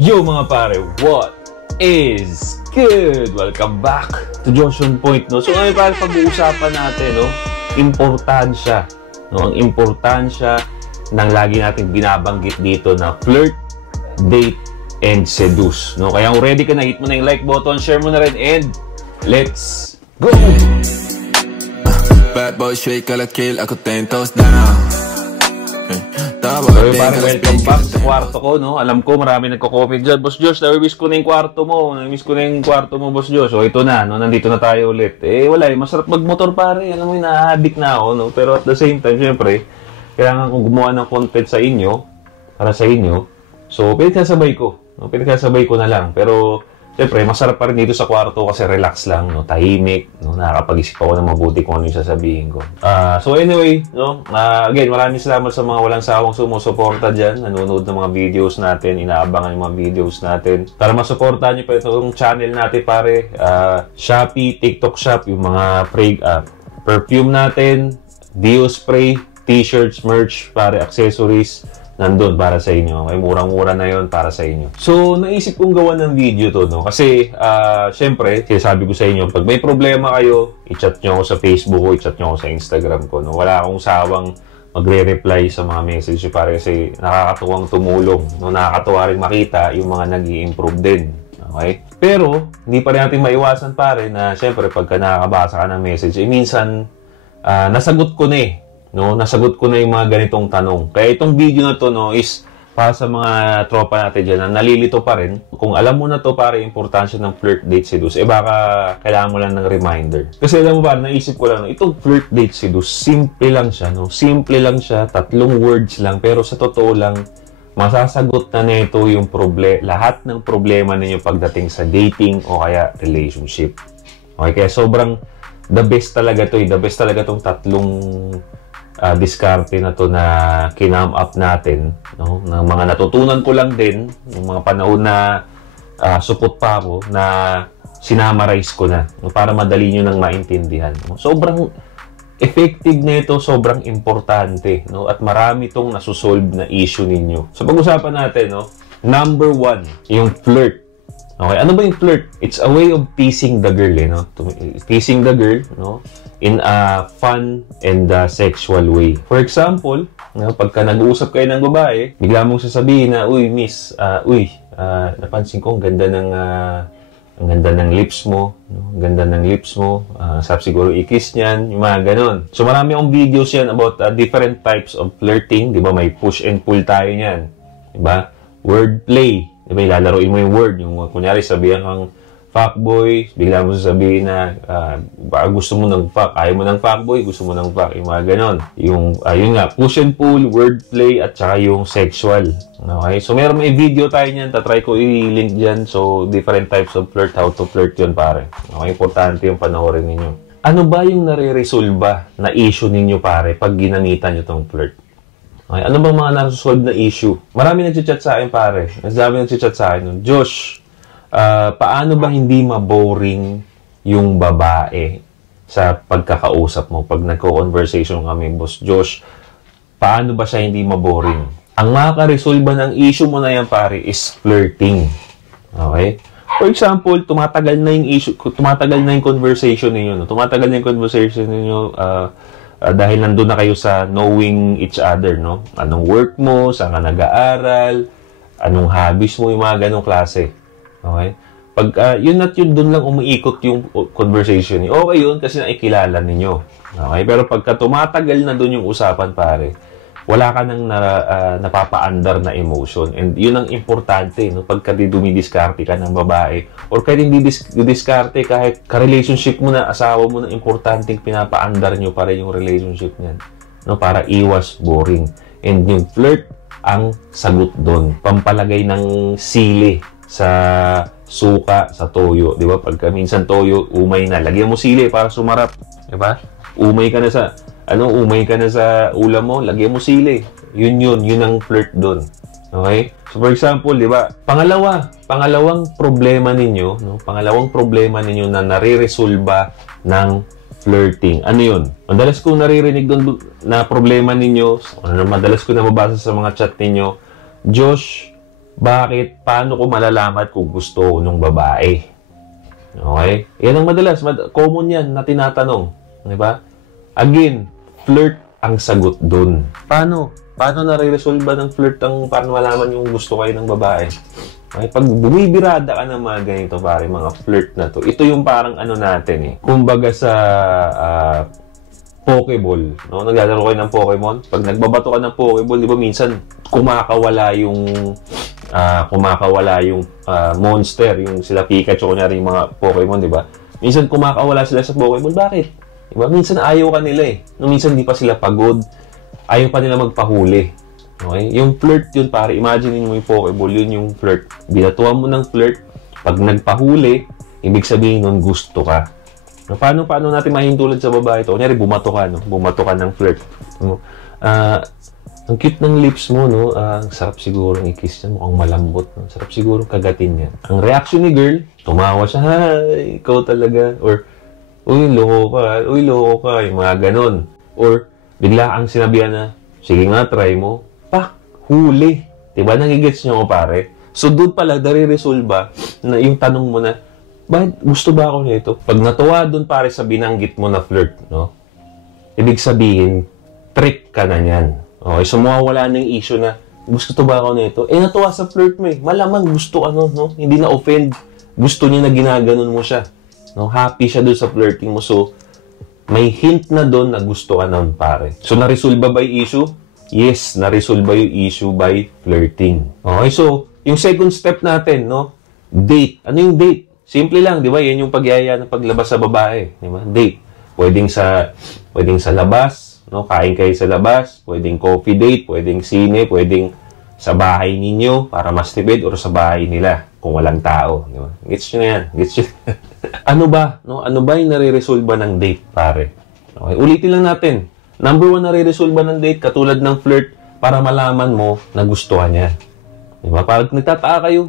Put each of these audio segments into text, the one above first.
Yo mga pare, what is good? Welcome back to Josh On Point, no? So ngayon pare, pag-uusapan natin, no? Importansya, no? Ang importansya ng lagi nating binabanggit dito na flirt, date, and seduce, no? Kaya kung ready ka na, hit mo na yung like button, share mo na rin, and let's go! Bad boy, shake, kala kill, ako 10 toes down. So parang welcome back sa kwarto ko, no? Alam ko marami nagko-comment dyan, Boss Josh, na-miss ko na yung kwarto mo. Na-miss ko na yung kwarto mo, Boss Josh. So ito na, no? Nandito na tayo ulit. Eh wala, masarap magmotor pare. Alam mo, na-addict na ako, no? Pero at the same time, syempre, kailangan kong gumawa ng content sa inyo, para sa inyo. So pinagkasabay ko, no? Pinagkasabay ko na lang. Pero syempre, masarap pa rin dito sa kwarto kasi relax lang, no? Tahimik, no? Nakakapag-isip ako ng mabuti kung ano yung sasabihin ko. So anyway, no? Again, maraming salamat sa mga walang sawang sumusuporta dyan, nanonood ng mga videos natin, inaabangan yung mga videos natin. Para masuportahan nyo pa itong channel natin, pare. Shopee, TikTok Shop, yung mga perfume natin, Dio Spray, t-shirts, merch, pare, accessories, nandun para sa inyo. Ay, murang-mura na yon para sa inyo. So, naisip kong gawa ng video to, no? Kasi, syempre, sabi ko sa inyo, pag may problema kayo, i-chat nyo ako sa Facebook ko, i-chat nyo ako sa Instagram ko, no? Wala akong sawang magre-reply sa mga message para kasi nakakatuwang tumulong, no? Nakakatuwa rin makita yung mga nag-i-improve din. Okay? Pero, hindi pa rin natin maiwasan, pare, na syempre, pagka nakakabasa ka ng message, minsan, nasagot ko na no, nasagot ko na yung mga ganitong tanong. Kaya itong video na to, no, is para sa mga tropa natin dyan na nalilito pa rin. Kung alam mo na to, pare, importansya ng flirt, date, seduce, baka kailangan mo lang ng reminder. Kasi alam mo ba, naisip ko lang, no, itong flirt, date, seduce, simple lang siya, no? Simple lang siya, 3 words lang, pero sa totoo lang, masasagot na nito yung lahat ng problema ninyo pagdating sa dating o kaya relationship. Okay, kaya sobrang the best talaga to, the best talaga tong 3 diskarte na to na kinam up natin, no? Ng mga natutunan ko lang din ng mga panahon na supot pa ako na sinamarize ko na, no? Para madali nyo nang maintindihan, no? Sobrang effective na ito, sobrang importante, no? At marami itong nasusolve na issue ninyo. So pag-usapan natin, no? Number 1, yung flirt. Okay, ano ba yung flirt? It's a way of teasing the girl, no? Teasing the girl, no? In a fun and sexual way. For example, no, pagka nag-uusap kayo ng babae, bigla mong sasabihin na, uy, miss, napansin ko, ang ganda ng lips mo, no? Ang ganda ng lips mo, sarap siguro i-kiss niyan, yung mga ganun. So marami akong videos yan about different types of flirting, di ba? May push and pull tayo niyan, di ba? Wordplay, di ba? Ilalaroin mo yung word, yung kunyari sabihan kang fuckboy, bigla mo sasabihin na gusto mo ng fuck, ayaw mo ng fuckboy, gusto mo ng fuck, yung mga ganon. Yun nga, push and pull, wordplay, at saka yung sexual. Okay? So, may video tayo niyan, tatry ko i-link dyan. So, different types of flirt, how to flirt yun, pare. Okay? Importante yung panoorin ninyo. Ano ba yung nare-resolve na issue ninyo, pare, pag ginamitan nyo tong flirt? Okay? Ano bang mga nare-resolve na issue? Marami nag-chat sa akin, pare. Marami nag-chat sa akin. Josh, paano ba hindi maboring yung babae sa pagkakausap mo? Pag nagko-conversation kami, Boss Josh, paano ba siya hindi maboring? Ang makaka-resolve ng issue mo na yan, pare, is flirting. Okay? For example, tumatagal na yung conversation ninyo, no? Tumatagal na yung conversation ninyo dahil nandun na kayo sa knowing each other, no? Anong work mo, saan ka nag-aaral, anong hobbies mo, yung mga ganong klase. Okay? Pag yun at yun, doon lang umiikot yung conversation niyo. Okay yun kasi nakikilala ninyo. Okay? Pero pagka tumatagal na doon yung usapan, pare, wala ka nang napapaandar na emotion. And yun ang importante, no? Pagka dumidiskarte ka ng babae or kahit hindi diskarte, kahit ka-relationship mo na, asawa mo na, importanteng pinapaandar nyo para yung relationship niyan, no? Para iwas boring. And yung flirt ang sagot doon. Pampalagay ng sili sa suka, sa toyo, di ba? Pagka minsan toyo, umay na. Lagyan mo sili para sumarap, di ba? Umay ka na sa ulam mo, lagyan mo sili. Yun ang flirt doon. Okay? So for example, di ba? Pangalawang problema ninyo, no? Pangalawang problema ninyo na nare-resolba ng flirting. Ano yun? Madalas kong naririnig doon na problema ninyo, madalas ko na mabasa sa mga chat ninyo, Josh, Bakit? Paano ko malalaman kung gusto ko nung babae? Okay? Yan ang madalas. Common yan na tinatanong. Di ba? Again, flirt ang sagot dun. Paano? Paano nare-resolve ba ng flirt ang paano malaman yung gusto kayo ng babae? Okay? Pag bumibirada ka ng mga ganito, pare, mga flirt na to, ito yung parang ano natin eh. Kumbaga sa Pokeball, no? Naglalaro kayo ng Pokemon. Pag nagbabato ka ng Pokeball, di ba minsan kumakawala yung monster, yung sila Pikachu, kunyari yung mga Pokemon, di ba? Minsan kumakawala sila sa Pokeball. Bakit? Di ba? Minsan ayaw ka nila eh. No, minsan di pa sila pagod. Ayaw pa nila magpahuli. Okay? Yung flirt yun, pare, imagine mo yung Pokeball, yun yung flirt. Binatuan mo ng flirt, pag nagpahuli, ibig sabihin nun gusto ka. No, paano natin mahintulad sa babae ito? Kunyari, bumato ka, no? Bumato ka ng flirt. No? Ang cute ng lips mo, no? Ang sarap siguro i-kiss niya, mukhang malambot. No? Sarap siguro kagatin niya. Ang reaction ni girl, tumawa siya, "Hi, ikaw talaga." Or, uy, loko ka. Yung mga ganon. Or, bigla ang sinabihan na, "Sige nga, try mo." Huli. Diba? Nagigets niyo ko, pare? So, doon pala, nare-resolve na yung tanong mo na, bakit gusto ba ako nito? Pag natuwa doon, pare, sa binanggit mo na flirt, no? Ibig sabihin, trick ka na niyan. Okay, so mawawala na yung issue na, gusto ba ako nito? Natuwa sa flirt mo eh. Malamang gusto ka, no? Hindi na offend. Gusto niya na ginaganon mo siya. No? Happy siya doon sa flirting mo. So, may hint na doon na gusto ka nun, pare. So, na-resolve ba yung issue? Yes, na-resolve ba yung issue by flirting? Okay, so, yung second step natin, no? Date. Ano yung date? Simple lang, di ba? Yan yung pagyaya ng paglabas sa babae. Di ba? Date. Pwedeng sa labas, no? Kain kayo sa labas. Pwedeng coffee date. Pwedeng sine. Pwedeng sa bahay ninyo para mas tipid or sa bahay nila kung walang tao. Di ba? Gets nyo na yan. Gets nyo. Ano ba? No? Ano ba yung nare-resolve ng date, pare? Okay, ulitin lang natin. Number 1, nare-resolve ng date, katulad ng flirt, para malaman mo na gustuhan niya. Diba? Parang nagtataka kayo,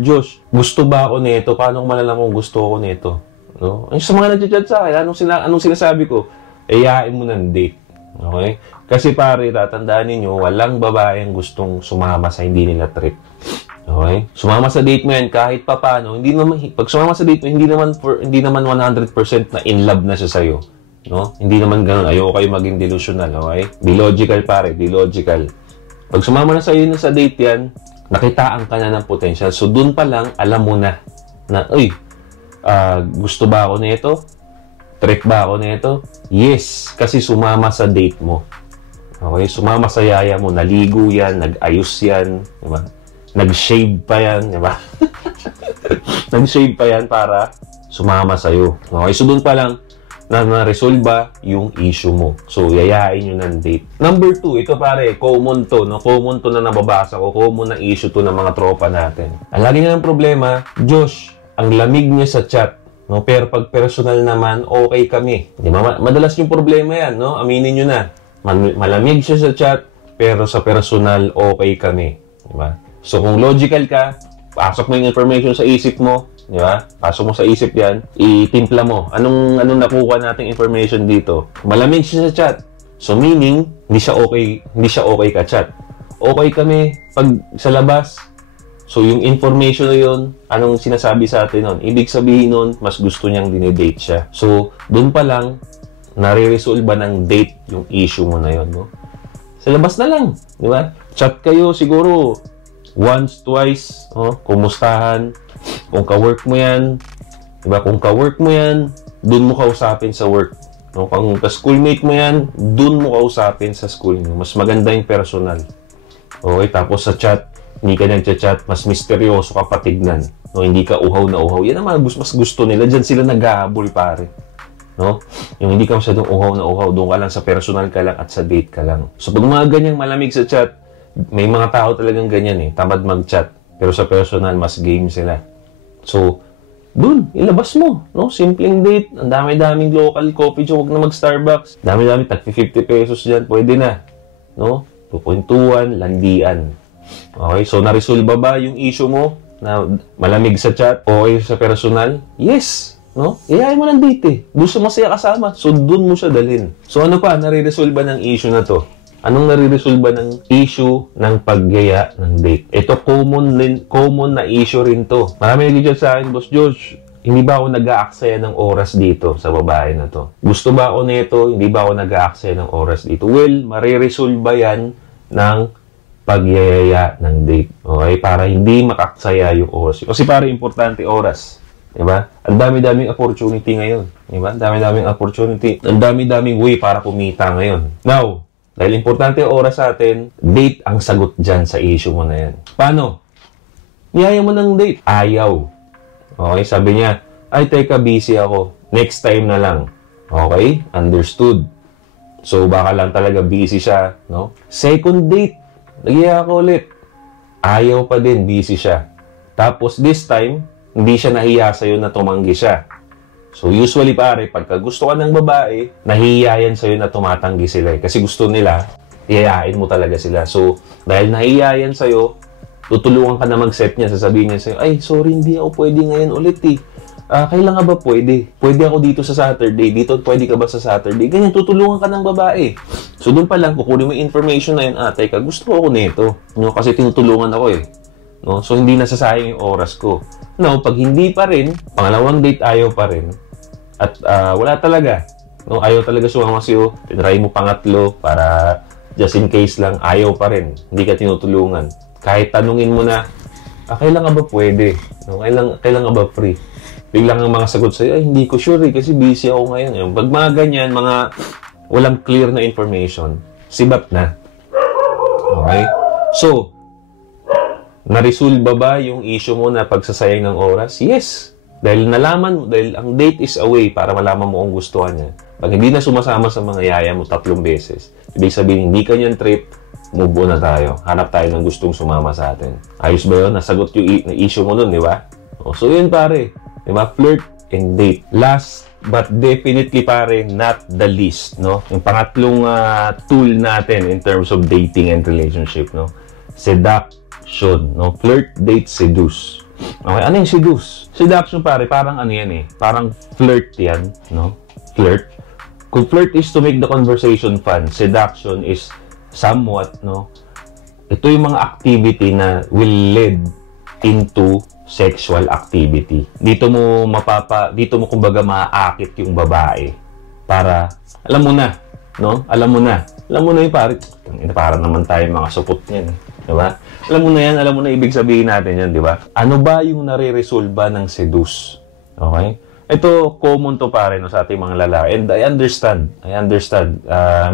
Josh, gusto ba ako nito? Paano ko malalaman kung gusto ako nito? No? Sa mga nag-chat sa akin, anong sinasabi ko? Iyain mo ng date. Okay? Kasi pare, tatandaan ninyo, walang babaeng gustong sumama sa hindi nila trip. Okay? Sumama sa date mo yan, kahit pa paano, pag sumama sa date mo, hindi naman 100% na in love na siya sa'yo. No? Hindi naman ganun. Ayoko kayo maging delusional, okay? Be logical, pare. Be logical. Pag sumama na sa'yo sa date yan, nakitaan ka na ng potential. So, dun pa lang, alam mo na, uy, gusto ba ako nito? Trip ba ako nito? Yes, kasi sumama sa date mo. Okay? Sumama sa yaya mo. Naligo yan, nag-ayos yan, diba? Nag-shave pa yan, diba? Nag-shave pa yan para sumama sa'yo. Okay? So, dun pa lang, na-resolve yung issue mo. So, yayain nyo ng date. Number 2, ito pare, common to, no? Common to na nababasa ko. Common na issue to ng mga tropa natin. Ang lagi niya ng problema, Josh, ang lamig niya sa chat, no? Pero pag personal naman, okay kami. Di ba? Madalas yung problema yan, no? Aminin nyo na. Malamig siya sa chat, pero sa personal, okay kami. Di ba? So, kung logical ka, pasok mo yung information sa isip mo, di ba? Pasok mo sa isip yan, itimpla mo. Anong nakuha nating information dito? Malamig siya sa chat. So meaning, hindi siya okay ka chat. Okay kami pag sa labas. So yung information na yun, anong sinasabi sa atin nun? Ibig sabihin nun, mas gusto niyang dinedate siya. So doon pa lang, nare-resolve ng date yung issue mo na yun, no? Sa labas na lang, di ba? Chat kayo siguro once, twice, kumustahan. Kung ka-work mo yan, diba? Kung ka-work mo yan, dun mo kausapin sa work. No? Kung ka-schoolmate mo yan, dun mo kausapin sa school mo. Mas maganda yung personal. Okay, tapos sa chat, hindi ka nag-chat, mas misteryoso ka patignan. No? Hindi ka uhaw na uhaw. Yan naman, mas gusto nila. Diyan sila nag-ahabol, pare. No? Yung hindi ka masyadong uhaw na uhaw, doon ka lang sa personal ka lang at sa date ka lang. So, pag mga ganyang malamig sa chat, may mga tao talagang ganyan eh. Tamad mag-chat. Pero sa personal, mas game sila. So, dun, ilabas mo, no? Simpleng date, ang dami-daming local coffee shop, huwag na mag-Starbucks. Dami-dami, tag 50 pesos dyan, pwede na, no? Pupuntuan, landian. Okay, so na-resolve ba yung issue mo na malamig sa chat, okay sa personal? Yes, no? Iyayin mo ng date eh. Gusto masaya kasama, so dun mo siya dalhin. So ano pa, nare-resolve ng issue na to? Anong nare-resolve ng issue ng pagyaya ng date? Ito, common na issue rin to. Marami nag-chat sa akin, Boss George, hindi ba ako nag-aaksaya ng oras dito sa babae na to? Gusto ba ako nito? Hindi ba ako nag-aaksaya ng oras dito? Well, mariresolve ba yan ng pagyayaya ng date? Okay? Para hindi makaksaya yung oras. Kasi para importante oras. Diba? Ang dami-daming opportunity ngayon. Diba? Ang dami-daming opportunity. Ang dami-daming way para kumita ngayon. Now, dahil importante ang oras sa atin, date ang sagot dyan sa issue mo na yan. Paano? Niyaya mo ng date. Ayaw. Okay? Sabi niya, ay teka, busy ako. Next time na lang. Okay? Understood. So, baka lang talaga busy siya. No? Second date. Nagyaya ako ulit. Ayaw pa din. Busy siya. Tapos, this time, hindi siya nahiya sa'yo na tumanggi siya. So, usually pare, pagka gusto ka ng babae, nahihiyayan sa'yo na tumatanggi sila. Kasi gusto nila, iyayain mo talaga sila. So, dahil nahihiyayan sa'yo, tutulungan ka na mag-set niya. Sasabihin niya sa'yo, ay, sorry, hindi ako pwede ngayon ulit eh. Kailan nga ba pwede? Pwede ako dito sa Saturday. Dito, pwede ka ba sa Saturday? Ganyan, tutulungan ka ng babae. So, doon pa lang, kukunin mo yung information na yun. Teka, gusto ko nito. No, kasi tinutulungan ako eh. No? So, hindi nasasayang yung oras ko. No, pag hindi pa rin, pangalawang date ayaw pa rin, at wala talaga. No, ayaw talaga sumama sa'yo, tinry mo pangatlo para just in case lang, ayaw pa rin. Hindi ka tinutulungan. Kahit tanungin mo na, kailan nga ba pwede? No, kailan nga ba free? Biglang ang mga sagot sa'yo, ay hindi ko sure kasi busy ako ngayon. Yung pag mga ganyan, mga walang clear na information, sibat na. Okay? So, na-resolve ba yung issue mo na pagsasayang ng oras? Yes. Dahil nalaman mo, dahil ang date is a way para malaman mo kung gustuhan niya. Pag hindi na sumasama sa mga yaya mo 3 beses, ibig sabihin, hindi ka niyan trip, move on na tayo. Hanap tayo ng gustong sumama sa atin. Ayos ba yun? Nasagot yung issue mo nun, di ba? So, yun pare. Di ba? Flirt and date. Last but definitely pare, not the least, no? Yung pangatlong tool natin in terms of dating and relationship, no? Seduction, no? Flirt, date, seduce. Okay, ano yung seduce? Seduction pare, parang ano yan eh. Parang flirt yan, no? Flirt. Kung flirt is to make the conversation fun, seduction is somewhat, no? Ito yung mga activity na will lead into sexual activity. Dito mo kumbaga maaakit yung babae para, alam mo na, no? Alam mo na yung pare, para naman tayo mga supot niyan, di ba? Alam mo na yan, alam mo na ibig sabihin natin yan, di ba? Ano ba yung nare-resolve ng seduce? Okay? Ito, common to pare, no, sa ating mga lalaki. And I understand.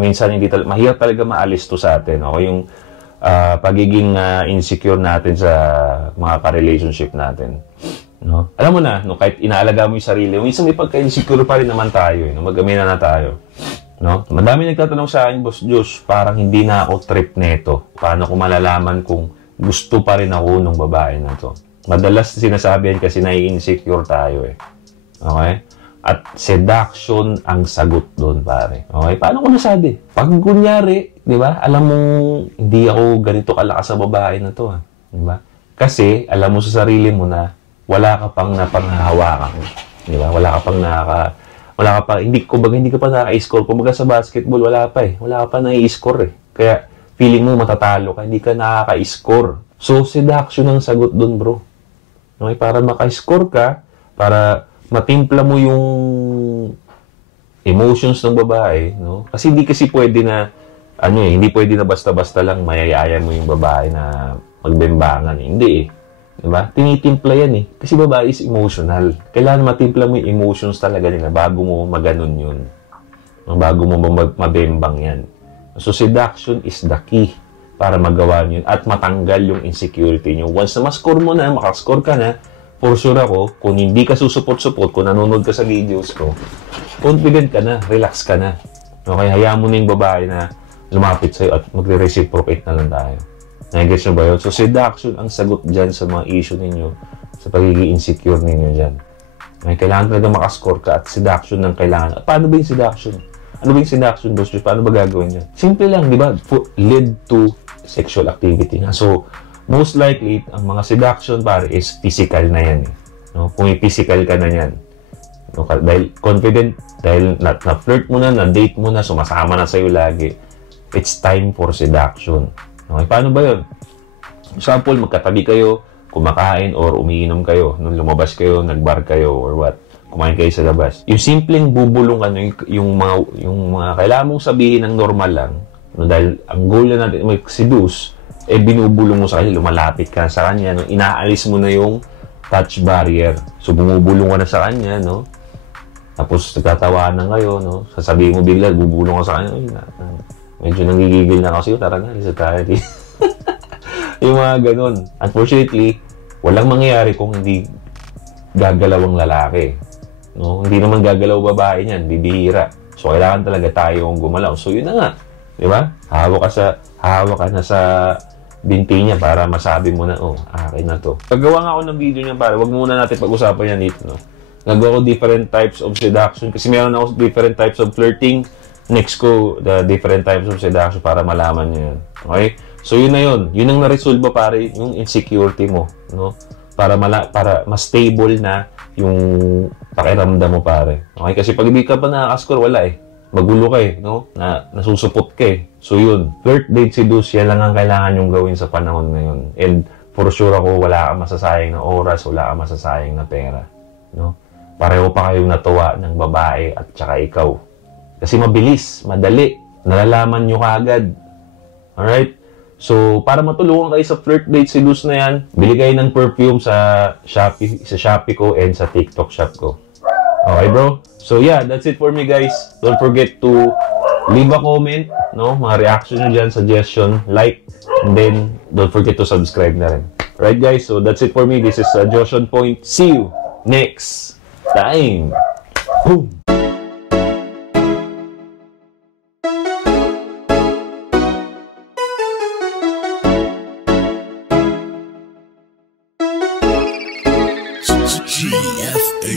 Minsan, mahirap talaga maalis to sa atin. Okay? Yung pagiging insecure natin sa mga ka-relationship natin. No? Alam mo na, no, kahit inaalaga mo yung sarili, minsan may pagka-insecure pa rin naman tayo. No? Mag-amina na tayo. No? Madami nagtatanong sa akin, Boss Josh, parang hindi na ako trip neto. Paano ko malalaman kung gusto pa rin ako ng babae na to? Madalas sinasabi yan kasi nai-insecure tayo eh. Okay? At seduction ang sagot doon, pare. Okay? Paano ko nasabi? Pag kunyari, di ba, alam mo, hindi ako ganito kalakas sa babae na to. Di ba? Kasi, alam mo sa sarili mo na wala ka pang napanghahawakan. Di ba? Wala ka pa, hindi ka pa naka-score. Kumbaga sa basketball, wala pa eh. Wala ka pa na-i-score eh. Kaya, feeling mo matatalo ka, hindi ka nakaka-score. So, seduction ang sagot doon, bro. Okay? Para maka-score ka, para matimpla mo yung emotions ng babae, no? Kasi hindi pwede na, hindi pwede na basta-basta lang mayayayan mo yung babae na magbembangan. Hindi eh. Diba? Tinitimpla yan eh. Kasi babae is emotional. Kailangan matimpla mo yung emotions talaga nila bago mo maganon yun. Bago mo mabembang yan. So, seduction is the key para magawa nyo at matanggal yung insecurity nyo. Once na ma-score mo na, makascore ka na, for sure ako, kung hindi ka susupot-supot, kung nanonood ka sa videos ko, confident ka na, relax ka na. Okay, hayaan mo na yung babae na lumapit sa'yo at magre-reciprocate na lang tayo. Nag-gets nyo ba yun? So, seduction ang sagot dyan sa mga issue ninyo, sa pagiging insecure ninyo dyan. Okay, kailangan talaga makascore ka at seduction ng kailangan. At paano ba yung seduction? Ano ba yung seduction, Boss Josh? Paano ba gagawin yan? Simple lang, di ba? Lead to sexual activity. So, most likely, ang mga seduction pare is physical na yan. No? Kung i-physical ka na yan. No? Dahil confident, dahil na-flirt mo na, na-date mo na, sumasama na sa'yo lagi. it's time for seduction. Okay, paano ba yun? Example, magkatabi kayo, kumakain or umiinom kayo, nung lumabas kayo, nagbar kayo, or what, kumain kayo sa labas. Yung simpleng bubulong, yung mga kailangan mong sabihin ng normal lang, no, dahil ang goal na natin, may seduce, binubulong mo sa kanya, lumalapit ka sa kanya, no, inaalis mo na yung touch barrier. So, bumubulong ka na sa kanya, no, tapos nagtatawanan kayo, no, sasabihin mo bigla, bubulong ka sa kanya, medyo nangigigil na kasi, tara na, isa tayo. Yung mga ganun. Unfortunately, walang mangyayari kung hindi gagalaw ang lalaki. No? Hindi naman gagalaw babae niyan, bibihira. So, kailangan talaga tayong gumalaw. So, yun na nga. Di ba? Hawak ka na sa binti niya para masabi mo na, oh, akin na to. Paggawa nga ako ng video niya, para wag muna natin pag-usapan yan dito, no? Nagawa ko different types of seduction kasi meron ako different types of flirting. Next ko, the different types of seduction para malaman niyo yan. Okay? So, yun na yun. Yun ang naresolve pare, yung insecurity mo, no? Para mas stable na yung pakiramdam mo, pare. Okay? Kasi pag hindi ka pa nakaka-score, wala eh. Magulo ka eh, no? Nasusupot ka eh. So, yun. Flirt, date, seduce, yan lang ang kailangan yung gawin sa panahon na yun. And for sure ako, wala kang masasayang na oras, wala kang masasayang na pera, no? Pareho pa kayong natuwa ng babae at saka ikaw. Kasi mabilis, madali, nalalaman nyo kaagad. Alright? So, para matulungan kayo sa flirt, date, seduce na yan, bili kayo ng perfume sa Shopee ko and sa TikTok shop ko. Okay, bro? So, yeah, that's it for me, guys. Don't forget to leave a comment, no? Mga reaction nyo dyan, suggestion, like, and then don't forget to subscribe na rin. Alright, guys? So, that's it for me. This is Josh on Point. See you next time. Boom! GFAB.